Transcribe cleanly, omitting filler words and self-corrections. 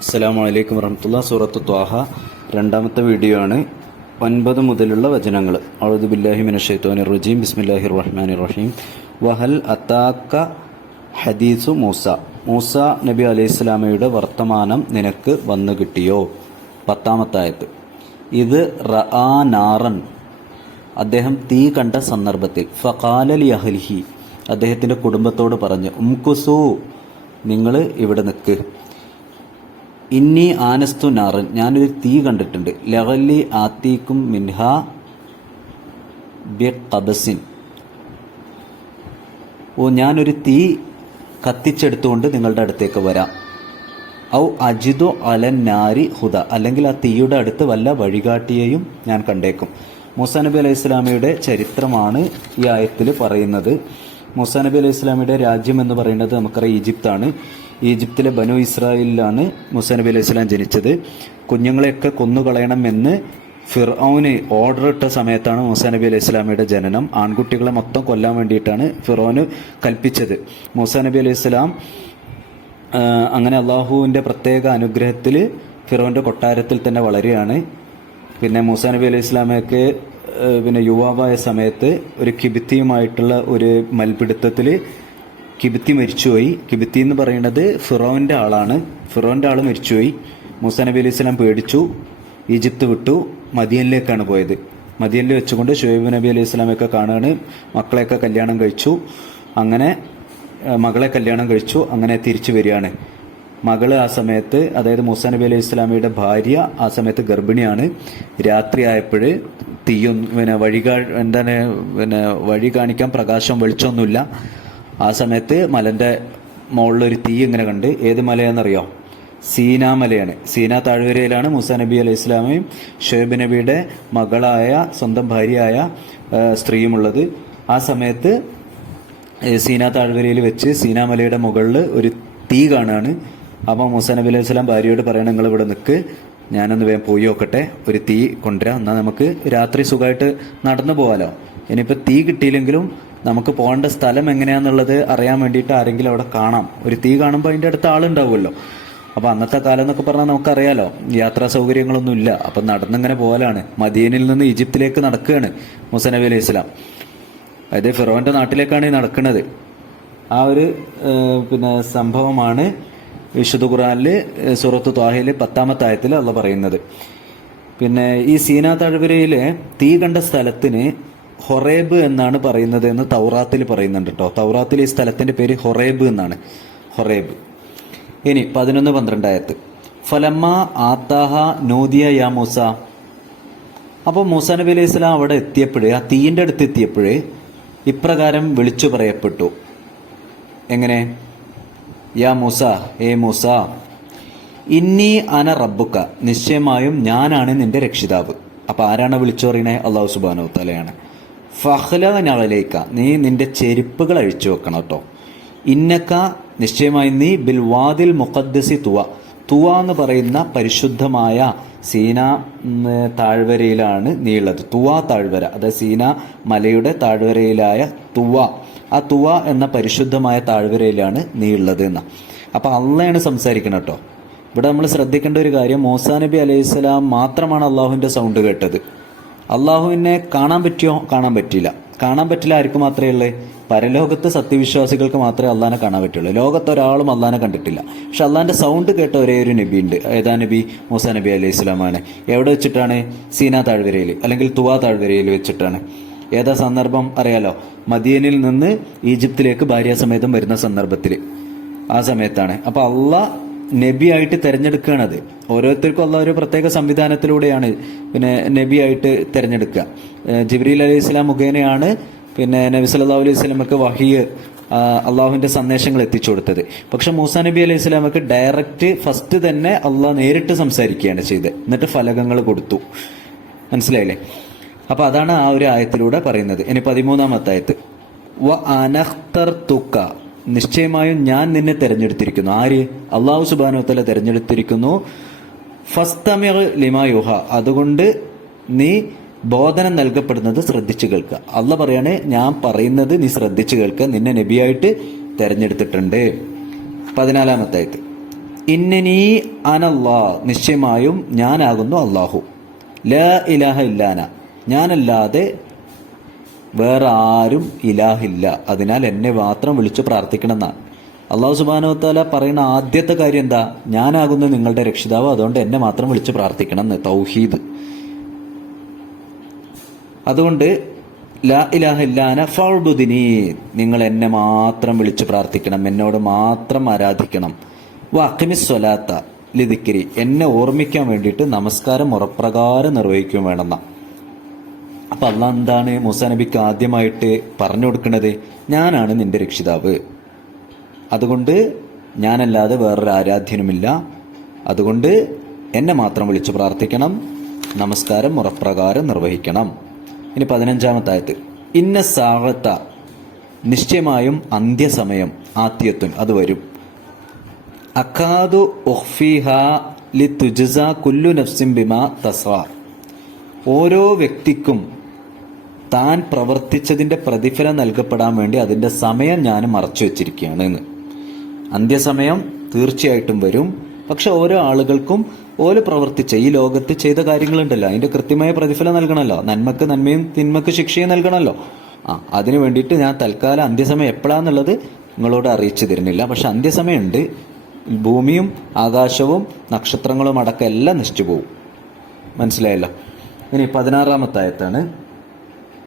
അസ്സലാമു അലൈക്കും വറഹ്മത്തുള്ളാഹി. സൂറത്ത് ത്വാഹ രണ്ടാമത്തെ വീഡിയോ ആണ്. 9 മുതലുള്ള വചനങ്ങൾ. അഊദു ബില്ലാഹി മിനശ് ശൈത്വാനിർ റജീം. ബിസ്മില്ലാഹിർ റഹ്മാനിർ റഹീം. വഹൽ അതാക ഹദീസു മൂസ. മൂസ നബി അലൈഹിസ്സലാമയുടെ വർത്തമാനം നിനക്ക് വന്നു കിട്ടിയോ? 10-ാമത്തെ ആയത്ത്. ഇത് റആ നാറൻ, അദ്ദേഹം തീ കണ്ട സന്ദർഭത്തിൽ, ഫഖാല ലി അഹ്ലിഹി, അദ്ദേഹത്തിന്റെ കുടുംബത്തോട് പറഞ്ഞു, ഉംകുസു, നിങ്ങൾ ഇവിടെ നിൽക്ക്, ഇന്നി ആനസ്തു നാറൻ, ഞാനൊരു തീ കണ്ടിട്ടുണ്ട്, ലഗല്ലി ആത്തീക്കും മിൻഹ ബിഖബസിൻ, ഞാനൊരു തീ കത്തിച്ചെടുത്തുകൊണ്ട് നിങ്ങളുടെ അടുത്തേക്ക് വരാം. ഔ അജിദു അലൻ നാരി ഹുദ, അല്ലെങ്കിൽ ആ തീയുടെ അടുത്ത് വല്ല വഴികാട്ടിയെയും ഞാൻ കണ്ടേക്കും. മൂസാ നബി അലൈഹി സ്വലാമയുടെ ചരിത്രമാണ് ഈ ആയത്തിൽ പറയുന്നത്. മൂസാ നബി അലൈഹി സ്വലാമയുടെ രാജ്യം എന്ന് പറയുന്നത് നമുക്കറിയാം ഈജിപ്താണ്. ഈജിപ്തിലെ ബനു ഇസ്രായേലിലാണ് മൂസാ നബി അലൈഹി സ്വലാം ജനിച്ചത്. കുഞ്ഞുങ്ങളെയൊക്കെ കൊന്നുകളയണമെന്ന് ഫിർഔന് ഓർഡർ ഇട്ട സമയത്താണ് മൂസാ നബി അലൈഹി സ്വലാമയുടെ ജനനം. ആൺകുട്ടികളെ മൊത്തം കൊല്ലാൻ വേണ്ടിയിട്ടാണ് ഫിർഔന് കൽപ്പിച്ചത്. മൂസാ നബി അലൈഹി സ്വലാം അങ്ങനെ അള്ളാഹുവിൻ്റെ പ്രത്യേക അനുഗ്രഹത്തിൽ ഫിർഔൻ്റെ കൊട്ടാരത്തിൽ തന്നെ വളരുകയാണ്. പിന്നെ മൂസാ നബി അലൈഹി സ്വലാമയൊക്കെ യുവാവായ സമയത്ത് ഒരു കിബിത്തിയുമായിട്ടുള്ള ഒരു മൽപിടുത്തത്തിൽ കിബിത്തി മരിച്ചുപോയി. കിബിത്തി എന്ന് പറയുന്നത് ഫിറോന്റെ ആളാണ്. ഫിറോന്റെ ആൾ മരിച്ചുപോയി. മൂസാ നബി അലൈഹി സ്വലാം പേടിച്ചു, ഈജിപ്ത് വിട്ടു, മദിയനിലേക്കാണ് പോയത്. മദിയനിൽ വെച്ചുകൊണ്ട് ഷുഐബ് നബി അലൈഹി സ്വലാമൊക്കെ കാണുകയാണ്. മക്കളെയൊക്കെ കല്യാണം കഴിച്ചു. അങ്ങനെ മകളെ കല്യാണം കഴിച്ചു. അങ്ങനെ തിരിച്ചു വരികയാണ്. മകള് ആ സമയത്ത്, അതായത് മൂസാ നബി അലൈഹി സ്വലാമയുടെ ഭാര്യ ആ സമയത്ത് ഗർഭിണിയാണ്. രാത്രി ആയപ്പോൾ തീയും വഴി കാണിക്കാൻ പ്രകാശം വെളിച്ചമൊന്നുമില്ല. ആ സമയത്ത് മലന്റെ മുകളിലൊരു തീ ഇങ്ങനെ കണ്ട്. ഏത് മലയാണെന്നറിയോ? സീനാ മലയാണ്. സീനാ താഴ്വരയിലാണ് മൂസാ നബി അലൈഹി സ്വലാമയും ഷുഐബ് നബിയുടെ മകളായ സ്വന്തം ഭാര്യയായ സ്ത്രീയുമുള്ളത്. ആ സമയത്ത് സീനാ താഴ്വരയിൽ വെച്ച് സീനാ മലയുടെ മുകളിൽ ഒരു തീ കാണുകയാണ്. അപ്പോൾ മൂസാ നബി അലൈഹി സ്വലാം ഭാര്യയോട് പറയണം, നിങ്ങൾ ഇവിടെ നിൽക്ക്, ഞാനൊന്ന് വേഗം പോയി നോക്കട്ടെ, ഒരു തീ കൊണ്ടുവരാം, എന്നാൽ നമുക്ക് രാത്രി സുഖമായിട്ട് നടന്നു പോകാമല്ലോ. ഇനിയിപ്പോൾ തീ കിട്ടിയില്ലെങ്കിലും നമുക്ക് പോകേണ്ട സ്ഥലം എങ്ങനെയാണെന്നുള്ളത് അറിയാൻ വേണ്ടിയിട്ട് ആരെങ്കിലും അവിടെ കാണാം. ഒരു തീ കാണുമ്പോൾ അതിൻ്റെ അടുത്ത് ആളുണ്ടാവുമല്ലോ. അപ്പോൾ അന്നത്തെ കാലം എന്നൊക്കെ പറഞ്ഞാൽ നമുക്കറിയാലോ, യാത്രാ സൗകര്യങ്ങളൊന്നും ഇല്ല. അപ്പം നടന്നിങ്ങനെ പോകലാണ്. മദീനയിൽ നിന്ന് ഈജിപ്തിലേക്ക് നടക്കുകയാണ് മൂസാ നബി അലൈഹി സ്വലാം. അതായത് ഫിറോന്റെ നാട്ടിലേക്കാണ് ഈ നടക്കുന്നത്. ആ ഒരു സംഭവമാണ് വിശുദ്ധ ഖുർആനിൽ സൂറത്ത് ത്വാഹയിലെ 10-ാമത്തെ ആയത്തിൽ അള്ളാഹ് പറയുന്നത്. പിന്നെ ഈ സീനാ താഴ്വരയിലെ തീ കണ്ട സ്ഥലത്തിന് ഹൊറേബ് എന്നാണ് പറയുന്നത് എന്ന് തൗറാത്തിൽ പറയുന്നുണ്ട് കേട്ടോ. തൗറാത്തിൽ ഈ സ്ഥലത്തിന്റെ പേര് ഹൊറേബ് എന്നാണ്. ഹൊറേബ്. ഇനി 11-12 ആയത്ത്. ഫലമ്മ ആത്താഹ നൂദിയ യാ മൂസ. അപ്പോൾ മൂസാ നബി അലൈഹി സ്വലാം അവിടെ എത്തിയപ്പോഴേ, ആ തീയിൻ്റെ അടുത്ത് എത്തിയപ്പോഴേ ഇപ്രകാരം വിളിച്ചു പറയപ്പെട്ടു. എങ്ങനെ? യാ മൂസ, ഏ മൂസ, ഇന്നി അന റബ്ബുക്ക, നിശ്ചയമായും ഞാനാണ് നിന്റെ രക്ഷിതാവ്. അപ്പൊ ആരാണ് വിളിച്ചു പറയണേ? അള്ളാഹു സുബ്ഹാനഹു വ തആലയാണ്. ഫഖ്ലഅലൈക, നീ നിന്റെ ചെരുപ്പുകൾ അഴിച്ചു വെക്കണം കേട്ടോ. ഇന്നക, നിശ്ചയമായി നീ ബിൽ വാദിൽ മുഖദ്ദസി തുവ, തുവ എന്ന് പറയുന്ന പരിശുദ്ധമായ സീന താഴ്വരയിലാണ് നീ ഉള്ളത്. തുവ താഴ്വര, അതായത് സീന മലയുടെ താഴ്വരയിലായ തുവ, ആ തുവ എന്ന പരിശുദ്ധമായ താഴ്വരയിലാണ് നീ ഉള്ളത് എന്ന. അപ്പൊ അള്ളയാണ് സംസാരിക്കണം കേട്ടോ. ഇവിടെ നമ്മൾ ശ്രദ്ധിക്കേണ്ട ഒരു കാര്യം, മൂസാ നബി അലൈഹി സ്വലാം മാത്രമാണ് അള്ളാഹുവിന്റെ സൗണ്ട് കേട്ടത്. അള്ളാഹുവിനെ കാണാൻ പറ്റിയോ? കാണാൻ പറ്റിയില്ല. കാണാൻ പറ്റില്ല. ആർക്ക് മാത്രമേ ഉള്ളൂ? പരലോകത്ത് സത്യവിശ്വാസികൾക്ക് മാത്രമേ അള്ളാഹിനെ കാണാൻ പറ്റുള്ളൂ. ലോകത്ത് ഒരാളും അള്ളാഹിനെ കണ്ടിട്ടില്ല. പക്ഷെ അള്ളാഹിന്റെ സൗണ്ട് കേട്ട ഒരേ ഒരു നബി ഉണ്ട്. ഏതാ നബി? മൂസാ നബി അലൈഹി സ്വലാമാണ്. എവിടെ വെച്ചിട്ടാണ്? സീനാ താഴ്വരയിൽ, അല്ലെങ്കിൽ തുവാ താഴ്വരയിൽ വെച്ചിട്ടാണ്. ഏതാ സന്ദർഭം അറിയാലോ? മദീനയിൽ നിന്ന് ഈജിപ്തിലേക്ക് ഭാര്യാസമേതം വരുന്ന സന്ദർഭത്തിൽ, ആ സമയത്താണ്. അപ്പൊ അള്ളാഹ് നബിയായിട്ട് തെരഞ്ഞെടുക്കുകയാണത്. ഓരോരുത്തർക്കും അള്ളാഹ് ഒരു പ്രത്യേക സംവിധാനത്തിലൂടെയാണ് നബിയായിട്ട് തെരഞ്ഞെടുക്കുക. ജിബ്രീൽ അലൈഹി സ്വലാം മുഖേനയാണ് നബി സല്ലല്ലാഹു അലൈഹി വസല്ലമക്ക് വഹിയ്, അള്ളാഹുവിന്റെ സന്ദേശങ്ങൾ എത്തിച്ചു കൊടുത്തത്. പക്ഷെ മൂസാ നബി അലൈഹി സ്വലാമക്ക് ഡയറക്റ്റ് ഫസ്റ്റ് തന്നെ അള്ളാഹ് നേരിട്ട് സംസാരിക്കുകയാണ് ചെയ്തത്. എന്നിട്ട് ഫലകങ്ങൾ കൊടുത്തു. മനസ്സിലായില്ലേ? അപ്പൊ അതാണ് ആ ഒരു ആയത്തിലൂടെ പറയുന്നത്. ഇനി 13-ാമത്തെ ആയത്ത്. വ അനഖ്തർതുക, നിശ്ചയമായും ഞാൻ നിന്നെ തെരഞ്ഞെടുത്തിരിക്കുന്നു. ആര്? അള്ളാഹു സുബ്ഹാനഹു വ തആല തെരഞ്ഞെടുത്തിരിക്കുന്നു. ഫസ്തമി ലിമാ യുഹ, അതുകൊണ്ട് നീ ബോധനം നൽകപ്പെടുന്നത് ശ്രദ്ധിച്ചു കേൾക്കുക. അള്ളാഹ് പറയാണ്, ഞാൻ പറയുന്നത് നീ ശ്രദ്ധിച്ചു കേൾക്കുക, നിന്നെ നബിയായിട്ട് തെരഞ്ഞെടുത്തിട്ടുണ്ട്. 14-ാമത്തെ ആയത്ത്. ഇന്നനീ അനല്ലാ, നിശ്ചയമായും ഞാനാകുന്നു അള്ളാഹു, ലാ ഇലാഹ ഇല്ലാന, ഞാനല്ലാതെ വേറെ ആരും ഇലാഹില്ല, അതിനാൽ എന്നെ മാത്രം വിളിച്ചു പ്രാർത്ഥിക്കണം എന്നാണ്. അള്ളാഹു സുബ്ഹാനഹു വ തആല പറയുന്ന ആദ്യത്തെ കാര്യം എന്താ? ഞാനാകുന്നു നിങ്ങളുടെ രക്ഷിതാവ്, അതുകൊണ്ട് എന്നെ മാത്രം വിളിച്ചു പ്രാർത്ഥിക്കണം എന്ന്. തൗഹീദ്. അതുകൊണ്ട് ലാ ഇലാഹ ഇല്ലാന ഫഅ്ബുദിനി, നിങ്ങൾ എന്നെ മാത്രം വിളിച്ചു പ്രാർത്ഥിക്കണം, എന്നോട് മാത്രം ആരാധിക്കണം. വഅഖിമിസ് സ്വലാത്ത ലിദിക്രി, എന്നെ ഓർമ്മിക്കാൻ വേണ്ടിയിട്ട് നമസ്കാരം മുറപ്രകാരം നിർവഹിക്കുകയും വേണമെന്ന. അപ്പം അള്ളാഹ് എന്താണ് മൂസാ നബിക്ക് ആദ്യമായിട്ട് പറഞ്ഞു കൊടുക്കുന്നത്? ഞാനാണ് നിന്റെ രക്ഷിതാവ്, അതുകൊണ്ട് ഞാനല്ലാതെ വേറൊരു ആരാധ്യനുമില്ല, അതുകൊണ്ട് എന്നെ മാത്രം വിളിച്ചു പ്രാർത്ഥിക്കണം, നമസ്കാരം മുറപ്രകാരം നിർവഹിക്കണം. ഇനി 15-ാമത്തെ ആയത്ത്, ഇന്ന സാഅത്ത, നിശ്ചയമായും അന്ത്യസമയം, ആത്തിയത്തുൻ, അത് വരും. അക്കാദു ഉഖ്ഫിഹാ ലിതുജ്സ കുല്ലു നഫ്സിൻ ബിമാ തസ്ആ, ഓരോ വ്യക്തിക്കും താൻ പ്രവർത്തിച്ചതിൻ്റെ പ്രതിഫലം നൽകപ്പെടാൻ വേണ്ടി അതിൻ്റെ സമയം ഞാൻ മറച്ചു വെച്ചിരിക്കുകയാണ് എന്ന്. അന്ത്യസമയം തീർച്ചയായിട്ടും വരും. പക്ഷെ ഓരോ ആളുകൾക്കും ഓരോ പ്രവർത്തിച്ച ഈ ലോകത്ത് ചെയ്ത കാര്യങ്ങളുണ്ടല്ലോ, അതിന്റെ കൃത്യമായ പ്രതിഫലം നൽകണമല്ലോ. നന്മക്ക് നന്മയും തിന്മക്ക് ശിക്ഷയും നൽകണമല്ലോ. അതിനു വേണ്ടിയിട്ട് ഞാൻ തൽക്കാലം അന്ത്യസമയം എപ്പോഴാന്നുള്ളത് നിങ്ങളോട് അറിയിച്ചു തരുന്നില്ല. പക്ഷെ അന്ത്യസമയമുണ്ട്. ഭൂമിയും ആകാശവും നക്ഷത്രങ്ങളും അടക്കം എല്ലാം നശിച്ചു പോകും. മനസ്സിലായല്ലോ. ഇനി 16-ാമത്തെ ആയത്താണ്.